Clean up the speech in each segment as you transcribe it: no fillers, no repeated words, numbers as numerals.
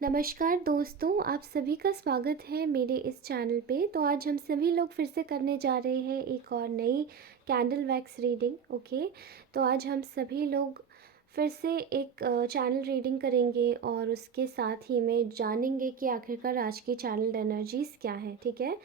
नमस्कार दोस्तों, आप सभी का स्वागत है मेरे इस चैनल पे। तो आज हम सभी लोग फिर से करने जा रहे हैं एक और नई कैंडल वैक्स रीडिंग। ओके, तो आज हम सभी लोग फिर से एक चैनल रीडिंग करेंगे और उसके साथ ही में जानेंगे कि आखिरकार आज की चैनल एनर्जीज़ क्या है। ठीक है,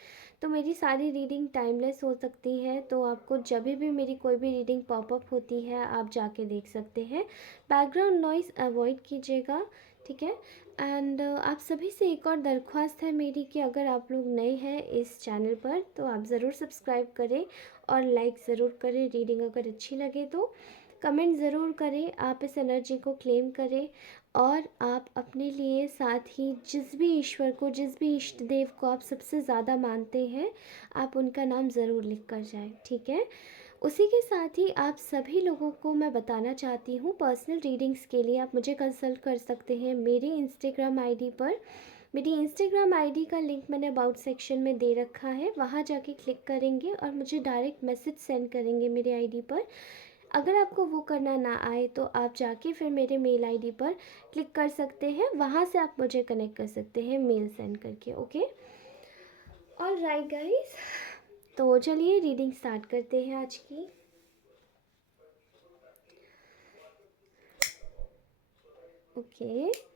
तो मेरी सारी रीडिंग टाइमलेस हो सकती है, तो आपको जब भी मेरी कोई भी रीडिंग पॉपअप होती है आप जाके देख सकते हैं। बैकग्राउंड नॉइज़ अवॉइड कीजिएगा, ठीक है। एंड आप सभी से एक और दरख्वास्त है मेरी कि अगर आप लोग नए हैं इस चैनल पर तो आप ज़रूर सब्सक्राइब करें और लाइक ज़रूर करें। रीडिंग अगर अच्छी लगे तो कमेंट ज़रूर करें, आप इस एनर्जी को क्लेम करें और आप अपने लिए साथ ही जिस भी ईश्वर को, जिस भी इष्ट देव को आप सबसे ज़्यादा मानते हैं, आप उनका नाम ज़रूर लिख कर जाएं। ठीक है, उसी के साथ ही आप सभी लोगों को मैं बताना चाहती हूँ, पर्सनल रीडिंग्स के लिए आप मुझे कंसल्ट कर सकते हैं मेरी इंस्टाग्राम आईडी पर। मेरी इंस्टाग्राम आईडी का लिंक मैंने अबाउट सेक्शन में दे रखा है, वहाँ जाके क्लिक करेंगे और मुझे डायरेक्ट मैसेज सेंड करेंगे मेरे आईडी पर। अगर आपको वो करना ना आए तो आप जाके फिर मेरे मेल आईडी पर क्लिक कर सकते हैं, वहाँ से आप मुझे कनेक्ट कर सकते हैं मेल सेंड करके। ओके, ऑल राइट गाइज, तो चलिए रीडिंग स्टार्ट करते हैं आज की। Okay,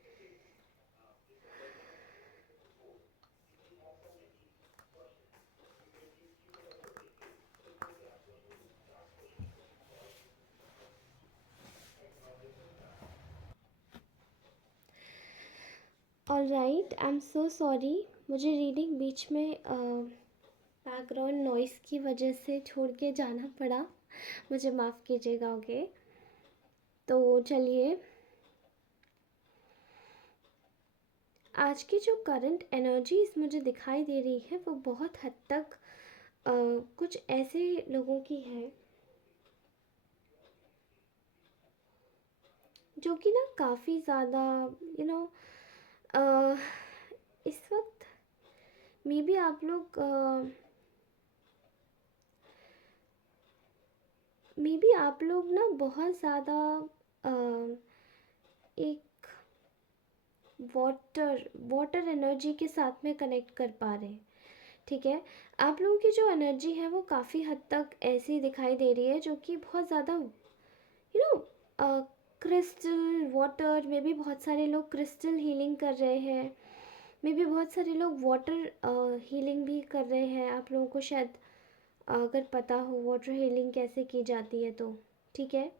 all right, I am so sorry, मुझे रीडिंग बीच में बैकग्राउंड नॉइस की वजह से छोड़ के जाना पड़ा, मुझे माफ़ कीजिएगा। ओके, तो चलिए, आज की जो करंट एनर्जीज मुझे दिखाई दे रही है वो बहुत हद तक कुछ ऐसे लोगों की है जो कि ना काफ़ी ज़्यादा यू नो इस वक्त मे बी आप लोग ना बहुत ज़्यादा एक वाटर एनर्जी के साथ में कनेक्ट कर पा रहे हैं। ठीक है, आप लोगों की जो एनर्जी है वो काफ़ी हद तक ऐसी दिखाई दे रही है जो कि बहुत ज़्यादा यू नो क्रिस्टल वाटर में भी बहुत सारे लोग क्रिस्टल हीलिंग कर रहे हैं, मे भी बहुत सारे लोग वाटर हीलिंग भी कर रहे हैं। आप लोगों को शायद अगर पता हो वाटर हीलिंग कैसे की जाती है तो ठीक है।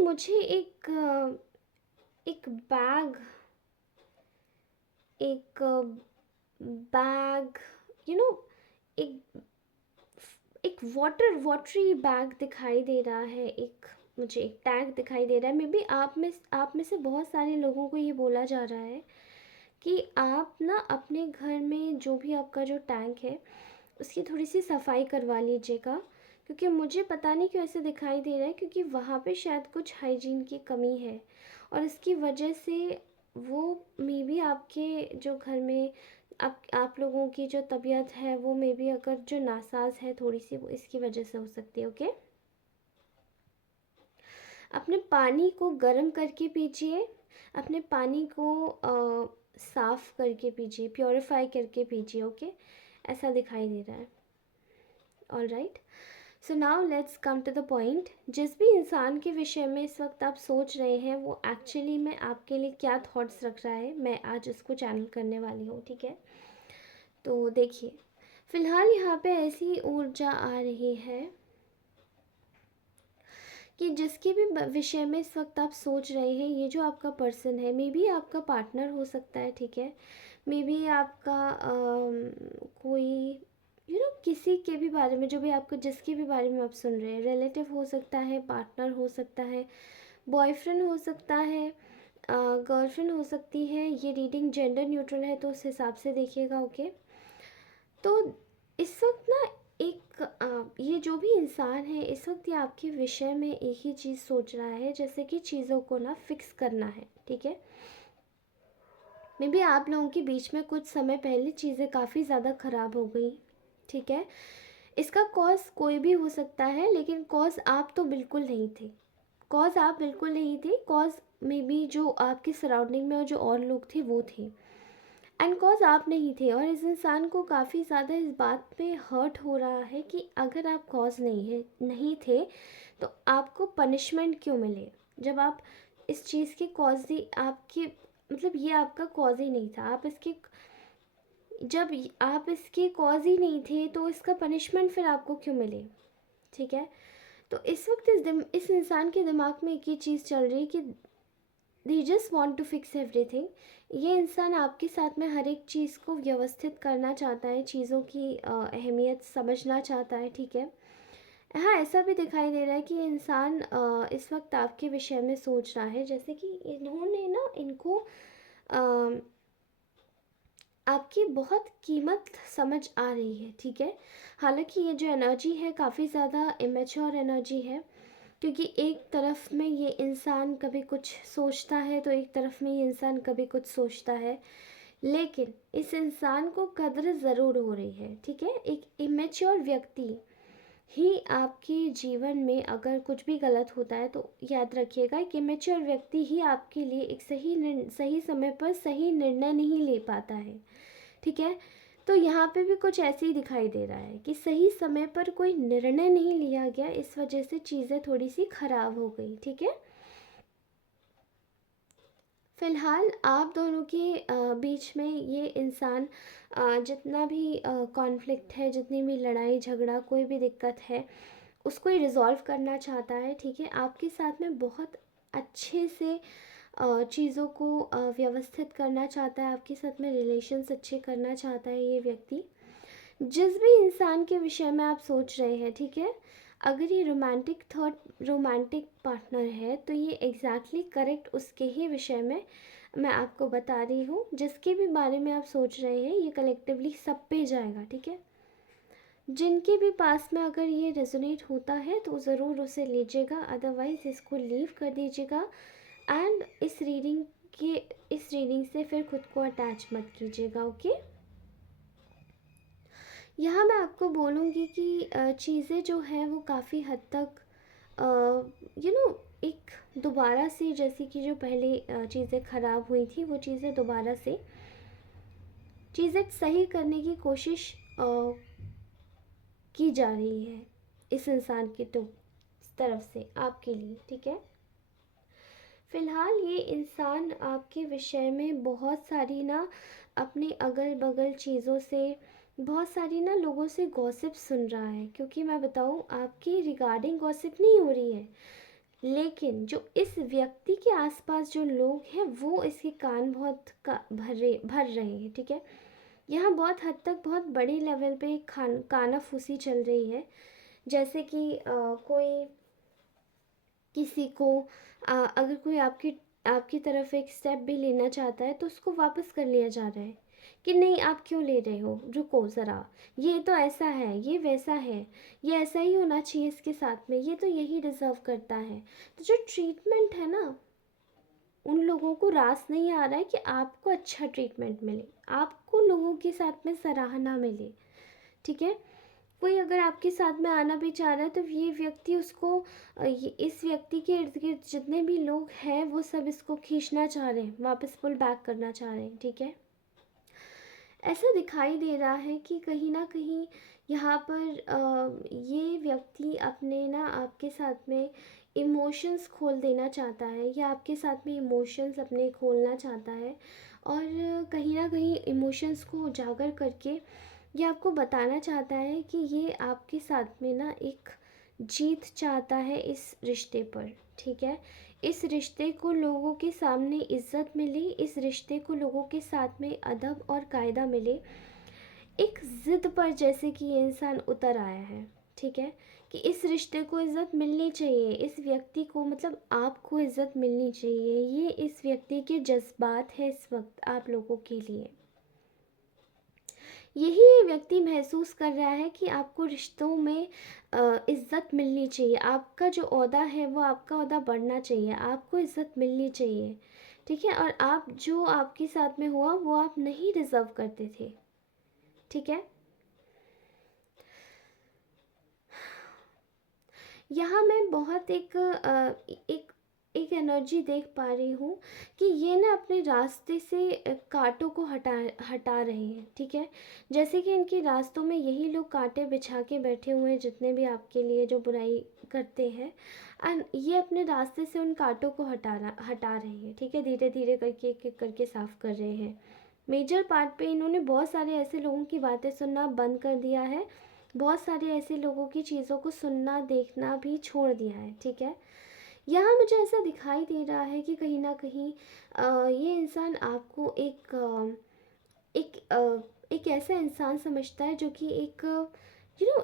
मुझे एक बैग एक बैग यू नो एक एक वाटरी बैग दिखाई दे रहा है, एक मुझे एक टैंक दिखाई दे रहा है। मे बी आप में से बहुत सारे लोगों को ये बोला जा रहा है कि आप ना अपने घर में जो भी आपका जो टैंक है उसकी थोड़ी सी सफाई करवा लीजिएगा, क्योंकि मुझे पता नहीं क्यों ऐसे दिखाई दे रहा है, क्योंकि वहाँ पे शायद कुछ हाइजीन की कमी है और इसकी वजह से वो मे बी आपके जो घर में आप लोगों की जो तबीयत है वो मे बी अगर जो नासाज है थोड़ी सी, वो इसकी वजह से हो सकती है। ओके, अपने पानी को गर्म करके पीजिए, अपने पानी को साफ़ करके पीजिए, प्योरीफाई करके पीजिए। ओके, ऐसा दिखाई दे रहा है। All right, so now let's come to the point. जिस भी इंसान के विषय में इस वक्त आप सोच रहे हैं वो एक्चुअली में आपके लिए क्या थॉट्स रख रहा है, मैं आज उसको चैनल करने वाली हूँ। ठीक है, तो देखिए, फ़िलहाल यहाँ पे ऐसी ऊर्जा आ रही है कि जिसके भी विषय में इस वक्त आप सोच रहे हैं, ये जो आपका पर्सन है मे बी आपका पार्टनर हो सकता है। ठीक है, मे बी आपका कोई किसी के भी बारे में, जो भी आपको जिसके भी बारे में आप सुन रहे हैं, रिलेटिव हो सकता है, पार्टनर हो सकता है, बॉयफ्रेंड हो सकता है, गर्लफ्रेंड हो सकती है। ये रीडिंग जेंडर न्यूट्रल है तो उस हिसाब से देखिएगा। ओके, तो इस वक्त ना एक ये जो भी इंसान है इस वक्त ये आपके विषय में एक ही चीज़ सोच रहा है, जैसे कि चीज़ों को ना फिक्स करना है। ठीक है, मे बी आप लोगों के बीच में कुछ समय पहले चीज़ें काफ़ी ज़्यादा ख़राब हो गई। ठीक है, इसका कॉज़ कोई भी हो सकता है, लेकिन कॉज़ आप तो बिल्कुल नहीं थे। कॉज़ आप बिल्कुल नहीं थे, कॉज़ मे बी जो आपकी सराउंडिंग में और जो और लोग थे वो थे, एंड कॉज़ आप नहीं थे। और इस इंसान को काफ़ी ज़्यादा इस बात पे हर्ट हो रहा है कि अगर आप कॉज़ नहीं थे तो आपको पनिशमेंट क्यों मिले, जब आप इस चीज़ के कॉज़ ही आपके, मतलब ये आपका कॉज़ ही नहीं था, आप इसके, जब आप इसके कॉज़ ही नहीं थे तो इसका पनिशमेंट फिर आपको क्यों मिले। ठीक है, तो इस वक्त इस इंसान के दिमाग में एक ही चीज़ चल रही है कि they just want to fix everything. ये इंसान आपके साथ में हर एक चीज़ को व्यवस्थित करना चाहता है, चीज़ों की अहमियत समझना चाहता है। ठीक है, हाँ, ऐसा भी दिखाई दे रहा है कि ये इंसान इस वक्त आपके विषय में सोच रहा है, जैसे कि इन्होंने ना इनको अ, आपकी बहुत कीमत समझ आ रही है। ठीक है, हालांकि ये जो एनर्जी है काफ़ी ज़्यादा इमेच्योर एनर्जी है, क्योंकि एक तरफ में ये इंसान कभी कुछ सोचता है तो एक तरफ में ये इंसान कभी कुछ सोचता है, लेकिन इस इंसान को कद्र ज़रूर हो रही है। ठीक है, एक इमेच्योर व्यक्ति ही आपके जीवन में अगर कुछ भी गलत होता है तो याद रखिएगा कि मैच्योर व्यक्ति ही आपके लिए एक सही समय पर सही निर्णय नहीं ले पाता है। ठीक है, तो यहाँ पे भी कुछ ऐसे ही दिखाई दे रहा है कि सही समय पर कोई निर्णय नहीं लिया गया, इस वजह से चीज़ें थोड़ी सी खराब हो गई। ठीक है, फ़िलहाल आप दोनों के बीच में ये इंसान जितना भी कॉन्फ्लिक्ट है, जितनी भी लड़ाई झगड़ा कोई भी दिक्कत है, उसको ही रिज़ॉल्व करना चाहता है। ठीक है, आपके साथ में बहुत अच्छे से चीज़ों को व्यवस्थित करना चाहता है, आपके साथ में रिलेशंस अच्छे करना चाहता है ये व्यक्ति। जिस भी इंसान के विषय में आप सोच रहे हैं, ठीक है, अगर ये रोमांटिक पार्टनर है तो ये एग्जैक्टली करेक्ट उसके ही विषय में मैं आपको बता रही हूँ। जिसके भी बारे में आप सोच रहे हैं ये कलेक्टिवली सब पे जाएगा। ठीक है, जिनके भी पास में अगर ये रेजोनेट होता है तो ज़रूर उसे लीजिएगा, अदरवाइज़ इसको लीव कर दीजिएगा। एंड इस रीडिंग से फिर खुद को अटैच मत कीजिएगा। ओके, यहाँ मैं आपको बोलूँगी कि चीज़ें जो हैं वो काफ़ी हद तक एक दोबारा से, जैसे कि जो पहले चीज़ें ख़राब हुई थी वो चीज़ें दोबारा से चीज़ें सही करने की कोशिश की जा रही है इस इंसान की तरफ से आपके लिए। ठीक है, फ़िलहाल ये इंसान आपके विषय में बहुत सारी ना अपने अगल बगल चीज़ों से, बहुत सारी ना लोगों से गॉसिप सुन रहा है, क्योंकि मैं बताऊँ आपकी रिगार्डिंग गॉसिप नहीं हो रही है, लेकिन जो इस व्यक्ति के आसपास जो लोग हैं वो इसके कान बहुत भर रहे हैं। ठीक है, यहाँ बहुत हद तक बहुत बड़े लेवल पे कानाफूसी चल रही है, जैसे कि कोई किसी को अगर कोई आपकी तरफ एक स्टेप भी लेना चाहता है तो उसको वापस कर लिया जा रहा है कि नहीं, आप क्यों ले रहे हो, रुको ज़रा, ये तो ऐसा है, ये वैसा है, ये ऐसा ही होना चाहिए इसके साथ में, ये तो यही डिज़र्व करता है। तो जो ट्रीटमेंट है ना, उन लोगों को रास नहीं आ रहा है कि आपको अच्छा ट्रीटमेंट मिले, आपको लोगों के साथ में सराहना मिले। ठीक है, कोई अगर आपके साथ में आना भी चाह रहा है तो ये व्यक्ति उसको इस व्यक्ति के इर्द गिर्द जितने भी लोग हैं वो सब इसको खींचना चाह रहे हैं, वापस पुल बैक करना चाह रहे हैं। ठीक है, ऐसा दिखाई दे रहा है कि कहीं ना कहीं यहाँ पर ये व्यक्ति अपने ना आपके साथ में इमोशंस खोल देना चाहता है, या आपके साथ में इमोशंस अपने खोलना चाहता है, और कहीं ना कहीं इमोशंस को उजागर करके ये आपको बताना चाहता है कि ये आपके साथ में ना एक जीत चाहता है इस रिश्ते पर। ठीक है, इस रिश्ते को लोगों के सामने इज्जत मिले, इस रिश्ते को लोगों के साथ में अदब और कायदा मिले, एक ज़िद पर जैसे कि ये इंसान उतर आया है। ठीक है, कि इस रिश्ते को इज़्ज़त मिलनी चाहिए, इस व्यक्ति को, मतलब आपको इज़्ज़त मिलनी चाहिए, ये इस व्यक्ति के जज्बात है इस वक्त आप लोगों के लिए। यही ये व्यक्ति महसूस कर रहा है कि आपको रिश्तों में इज़्ज़त मिलनी चाहिए, आपका जो ओहदा है वो आपका ओहदा बढ़ना चाहिए, आपको इज़्ज़त मिलनी चाहिए। ठीक है, और आप जो आपके साथ में हुआ वो आप नहीं डिज़र्व करते थे। ठीक है, यहाँ मैं बहुत एक एक एनर्जी देख पा रही हूँ कि ये ना अपने रास्ते से कांटों को हटा रहे हैं, ठीक है। जैसे कि इनके रास्तों में यही लोग कांटे बिछा के बैठे हुए हैं, जितने भी आपके लिए जो बुराई करते हैं, एंड ये अपने रास्ते से उन कांटों को हटा रहे हैं, ठीक है। धीरे धीरे करके एक एक करके साफ कर रहे हैं। मेजर पार्ट पे इन्होंने बहुत सारे ऐसे लोगों की बातें सुनना बंद कर दिया है, बहुत सारे ऐसे लोगों की चीज़ों को सुनना देखना भी छोड़ दिया है, ठीक है। यहाँ मुझे ऐसा दिखाई दे रहा है कि कहीं ना कहीं ये इंसान आपको एक एक ऐसा इंसान समझता है जो कि एक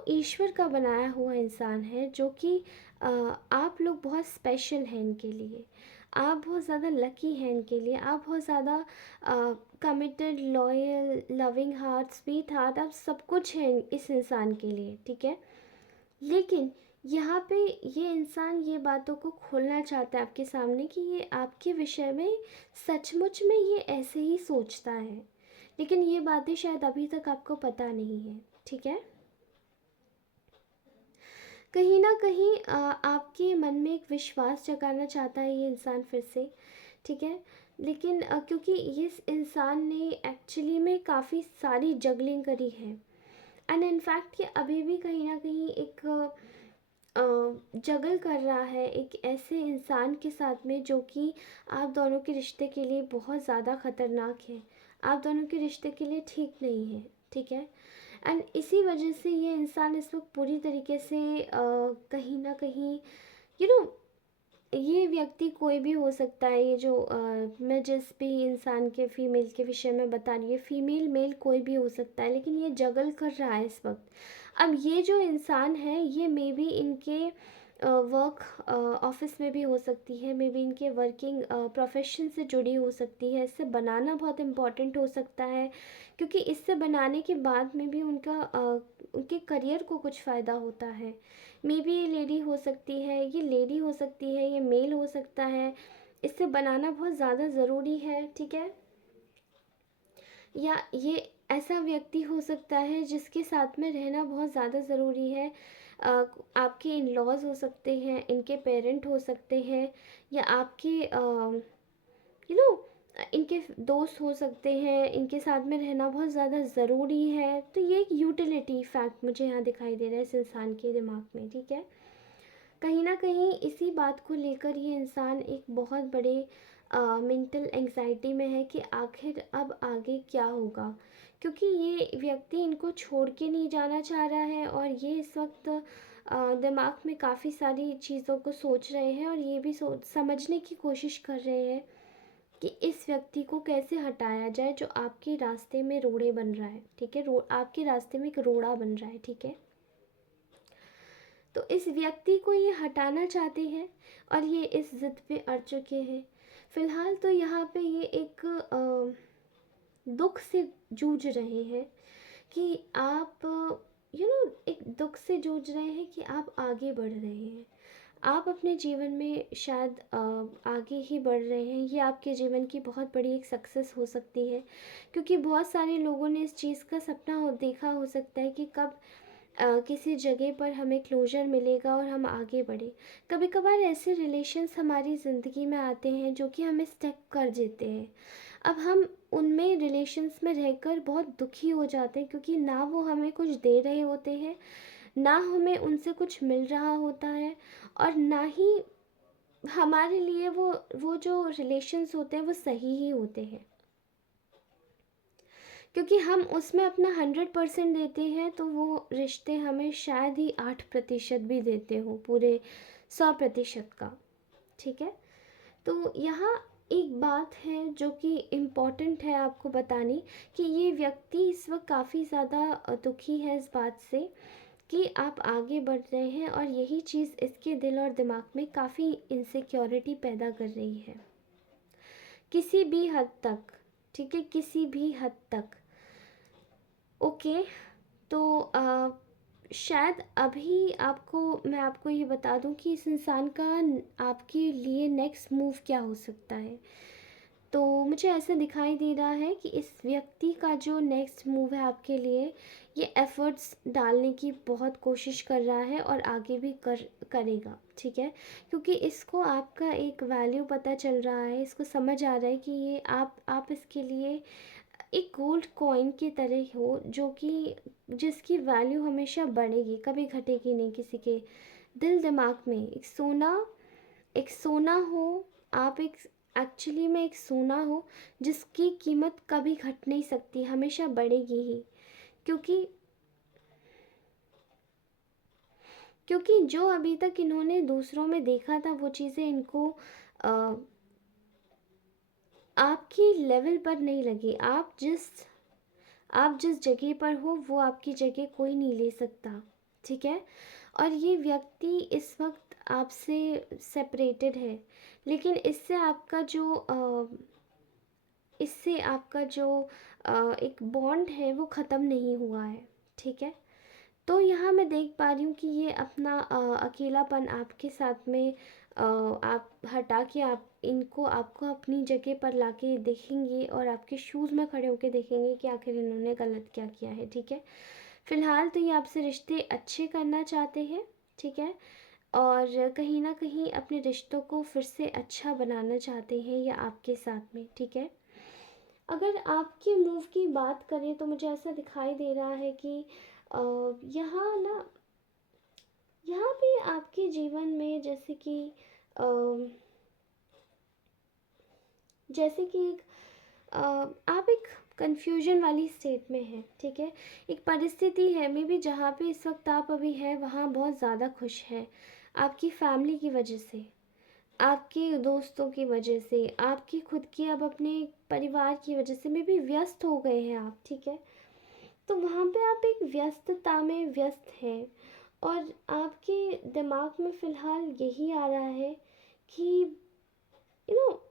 ईश्वर का बनाया हुआ इंसान है, जो कि आप लोग बहुत स्पेशल हैं इनके लिए। आप बहुत ज़्यादा लकी हैं इनके लिए। आप बहुत ज़्यादा committed, loyal, loving heart, sweet heart, आप सब कुछ हैं इस इंसान के लिए, ठीक है। लेकिन यहाँ पे ये इंसान ये बातों को खोलना चाहता है आपके सामने कि ये आपके विषय में सचमुच में ये ऐसे ही सोचता है, लेकिन ये बातें शायद अभी तक आपको पता नहीं है, ठीक है। कहीं ना कहीं आपके मन में एक विश्वास जगाना चाहता है ये इंसान फिर से, ठीक है। लेकिन क्योंकि इस इंसान ने एक्चुअली में काफ़ी सारी जगलिंग करी है, एंड इनफैक्ट ये अभी भी कहीं ना कहीं एक जगल कर रहा है एक ऐसे इंसान के साथ में जो कि आप दोनों के रिश्ते के लिए बहुत ज़्यादा ख़तरनाक है, आप दोनों के रिश्ते के लिए ठीक नहीं है, ठीक है। एंड इसी वजह से ये इंसान इस वक्त पूरी तरीके से कहीं ना कहीं यू नो ये व्यक्ति कोई भी हो सकता है। ये जो मैं जिस भी इंसान के फीमेल के विषय में बता रही हूँ, फीमेल मेल कोई भी हो सकता है, लेकिन ये जगल कर रहा है इस वक्त। अब ये जो इंसान है ये मे बी इनके वर्क ऑफिस में भी हो सकती है, मे बी इनके वर्किंग प्रोफेशन से जुड़ी हो सकती है। इससे बनाना बहुत इम्पॉर्टेंट हो सकता है, क्योंकि इससे बनाने के बाद में भी उनके करियर को कुछ फ़ायदा होता है। मे बी ये लेडी हो सकती है, ये लेडी हो सकती है, ये मेल हो सकता है। इससे बनाना बहुत ज़्यादा ज़रूरी है, ठीक है। या ये ऐसा व्यक्ति हो सकता है जिसके साथ में रहना बहुत ज़्यादा ज़रूरी है। आपके इन लॉज हो सकते हैं, इनके पेरेंट हो सकते हैं, या आपके यू नो इनके दोस्त हो सकते हैं, इनके साथ में रहना बहुत ज़्यादा ज़रूरी है। तो ये एक यूटिलिटी फैक्ट मुझे यहाँ दिखाई दे रहा है इस इंसान के दिमाग में, ठीक है। कहीं ना कहीं इसी बात को लेकर ये इंसान एक बहुत बड़े मेंटल एंजाइटी में है कि आखिर अब आगे क्या होगा, क्योंकि ये व्यक्ति इनको छोड़ के नहीं जाना चाह रहा है, और ये इस वक्त दिमाग में काफ़ी सारी चीज़ों को सोच रहे हैं, और ये भी सोच समझने की कोशिश कर रहे हैं कि इस व्यक्ति को कैसे हटाया जाए जो आपके रास्ते में रोड़े बन रहा है, ठीक है। आपके रास्ते में एक रोड़ा बन रहा है, ठीक है। तो इस व्यक्ति को ये हटाना चाहते हैं, और ये इस ज़िद पे अड़ चुके हैं। फ़िलहाल तो यहाँ पे ये एक दुख से जूझ रहे हैं कि आप एक दुख से जूझ रहे हैं कि आप आगे बढ़ रहे हैं। आप अपने जीवन में शायद आगे ही बढ़ रहे हैं। ये आपके जीवन की बहुत बड़ी एक सक्सेस हो सकती है, क्योंकि बहुत सारे लोगों ने इस चीज़ का सपना देखा हो सकता है कि कब किसी जगह पर हमें क्लोजर मिलेगा और हम आगे बढ़े। कभी कभार ऐसे रिलेशंस हमारी ज़िंदगी में आते हैं जो कि हमें स्टक कर देते हैं। अब हम उनमें रिलेशंस में रहकर बहुत दुखी हो जाते हैं, क्योंकि ना वो हमें कुछ दे रहे होते हैं, ना हमें उनसे कुछ मिल रहा होता है, और ना ही हमारे लिए वो जो रिलेशंस होते हैं वो सही ही होते हैं। क्योंकि हम उसमें अपना 100% देते हैं, तो वो रिश्ते हमें शायद ही 8% भी देते हो पूरे 100% का, ठीक है। तो यहाँ एक बात है जो कि इम्पॉर्टेंट है आपको बतानी, कि ये व्यक्ति इस वक्त काफ़ी ज़्यादा दुखी है इस बात से कि आप आगे बढ़ रहे हैं, और यही चीज़ इसके दिल और दिमाग में काफ़ी इनसिक्योरिटी पैदा कर रही है किसी भी हद तक, ठीक है, किसी भी हद तक। ओके। तो शायद अभी मैं आपको ये बता दूं कि इस इंसान का आपके लिए नेक्स्ट मूव क्या हो सकता है। तो मुझे ऐसा दिखाई दे रहा है कि इस व्यक्ति का जो नेक्स्ट मूव है आपके लिए, ये एफ़र्ट्स डालने की बहुत कोशिश कर रहा है और आगे भी करेगा, ठीक है? क्योंकि इसको आपका एक वैल्यू पता चल रहा है, इसको समझ आ रहा है कि ये आप इसके लिए एक गोल्ड कॉइन की तरह हो, जो कि जिसकी वैल्यू हमेशा बढ़ेगी, कभी घटेगी नहीं। किसी के दिल दिमाग में एक सोना हो, आप एक एक्चुअली में एक सोना हो जिसकी कीमत कभी घट नहीं सकती, हमेशा बढ़ेगी ही। क्योंकि क्योंकि जो अभी तक इन्होंने दूसरों में देखा था वो चीज़ें इनको अ, आपकी लेवल पर नहीं लगी। आप जिस जगह पर हो वो आपकी जगह कोई नहीं ले सकता, ठीक है? और ये व्यक्ति इस वक्त आपसे सेपरेटेड है, लेकिन इससे आपका जो एक बॉन्ड है वो ख़त्म नहीं हुआ है, ठीक है? तो यहाँ मैं देख पा रही हूँ कि ये अपना अकेलापन आपके साथ में आप हटा के आपको अपनी जगह पर लाके देखेंगे और आपके शूज़ में खड़े होके देखेंगे कि आखिर इन्होंने गलत क्या किया है, ठीक है? फ़िलहाल तो ये आपसे रिश्ते अच्छे करना चाहते हैं, ठीक है? और कहीं न कहीं अपने रिश्तों को फिर से अच्छा बनाना चाहते हैं ये आपके साथ में, ठीक है? अगर आपके मूव की बात करें तो मुझे ऐसा दिखाई दे रहा है कि अ, यहाँ ना यहाँ पे आपके जीवन में अ, जैसे कि आप एक कन्फ्यूजन वाली स्टेट में हैं, ठीक है? एक परिस्थिति है मे बी जहाँ पे इस वक्त आप अभी हैं वहाँ बहुत ज़्यादा खुश हैं, आपकी फैमिली की वजह से, आपके दोस्तों की वजह से, आपकी खुद की अब अपने परिवार की वजह से मे बी व्यस्त हो गए हैं आप, ठीक है? तो वहाँ पे आप एक व्यस्तता में व्यस्त हैं और आपके दिमाग में फ़िलहाल यही आ रहा है कि यू नो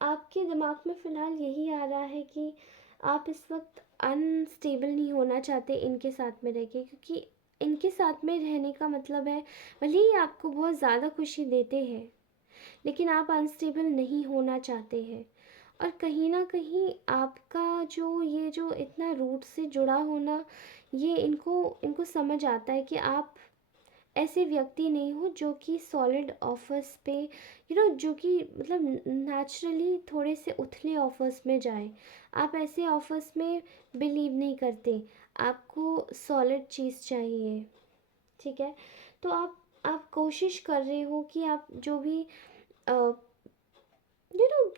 आपके दिमाग में फ़िलहाल यही आ रहा है कि आप इस वक्त अनस्टेबल नहीं होना चाहते इनके साथ में रह के, क्योंकि इनके साथ में रहने का मतलब है भले ही आपको बहुत ज़्यादा खुशी देते हैं, लेकिन आप अनस्टेबल नहीं होना चाहते हैं। और कहीं न कहीं आपका जो इतना रूट से जुड़ा होना, ये इनको इनको समझ आता है कि आप ऐसे व्यक्ति नहीं हो जो कि सॉलिड ऑफ़र्स पे जो कि मतलब नेचुरली थोड़े से उथले ऑफ़र्स में जाएँ। आप ऐसे ऑफ़र्स में बिलीव नहीं करते, आपको सॉलिड चीज़ चाहिए, ठीक है? तो आप कोशिश कर रहे हो कि आप जो भी अ,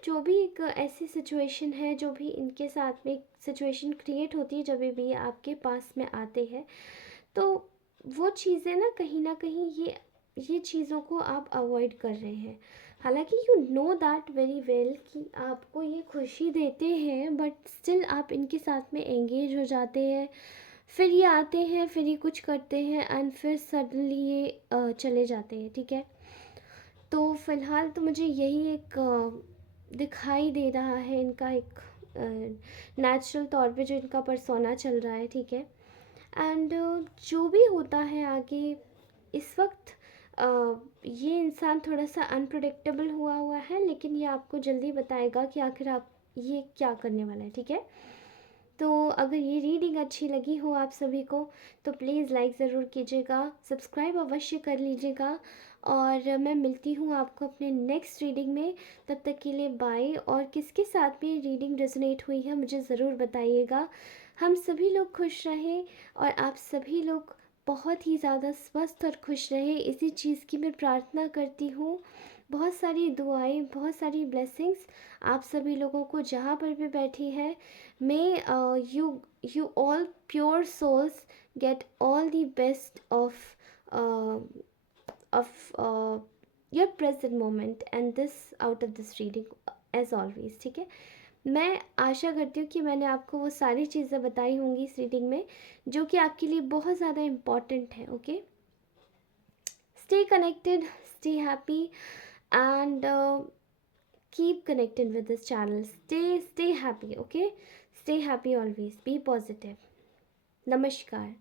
जो भी एक ऐसी सिचुएशन है, जो भी इनके साथ में एक सिचुएशन क्रिएट होती है जब भी ये आपके पास में आते हैं, तो वो चीज़ें ना कहीं न कहीं ये चीज़ों को आप अवॉइड कर रहे हैं। हालाँकि you know that very well कि आपको ये खुशी देते हैं, बट स्टिल आप इनके साथ में एंगेज हो जाते हैं। फिर ये आते हैं, फिर ये कुछ करते हैं एंड फिर सडनली ये चले जाते हैं, ठीक है? तो फ़िलहाल तो मुझे यही एक दिखाई दे रहा है, इनका एक नेचुरल तौर पे जो इनका पर्सोना चल रहा है, ठीक है? एंड जो भी होता है आगे, इस वक्त अ, ये इंसान थोड़ा सा अनप्रडिक्टेबल हुआ है, लेकिन ये आपको जल्दी बताएगा कि आखिर आप ये क्या करने वाला है, ठीक है? तो अगर ये रीडिंग अच्छी लगी हो आप सभी को तो प्लीज़ लाइक ज़रूर कीजिएगा, सब्सक्राइब अवश्य कर लीजिएगा। और मैं मिलती हूँ आपको अपने नेक्स्ट रीडिंग में। तब तक के लिए बाय। और किसके साथ में रीडिंग रेजोनेट हुई है मुझे ज़रूर बताइएगा। हम सभी लोग खुश रहें और आप सभी लोग बहुत ही ज़्यादा स्वस्थ और खुश रहें, इसी चीज़ की मैं प्रार्थना करती हूँ। बहुत सारी दुआएं, बहुत सारी ब्लेसिंग्स आप सभी लोगों को जहाँ पर भी बैठी है। May you all pure souls get all the best uh, of your present moment and this out of this reading as always, ठीक है? मैं आशा करती हूँ कि मैंने आपको वो सारी चीज़ें बताई होंगी इस रीडिंग में जो कि आपके लिए बहुत ज़्यादा इम्पॉर्टेंट है, okay? Stay connected, stay happy, and keep connected with this channel. Stay happy, okay? Stay happy always. Be positive. Namaskar.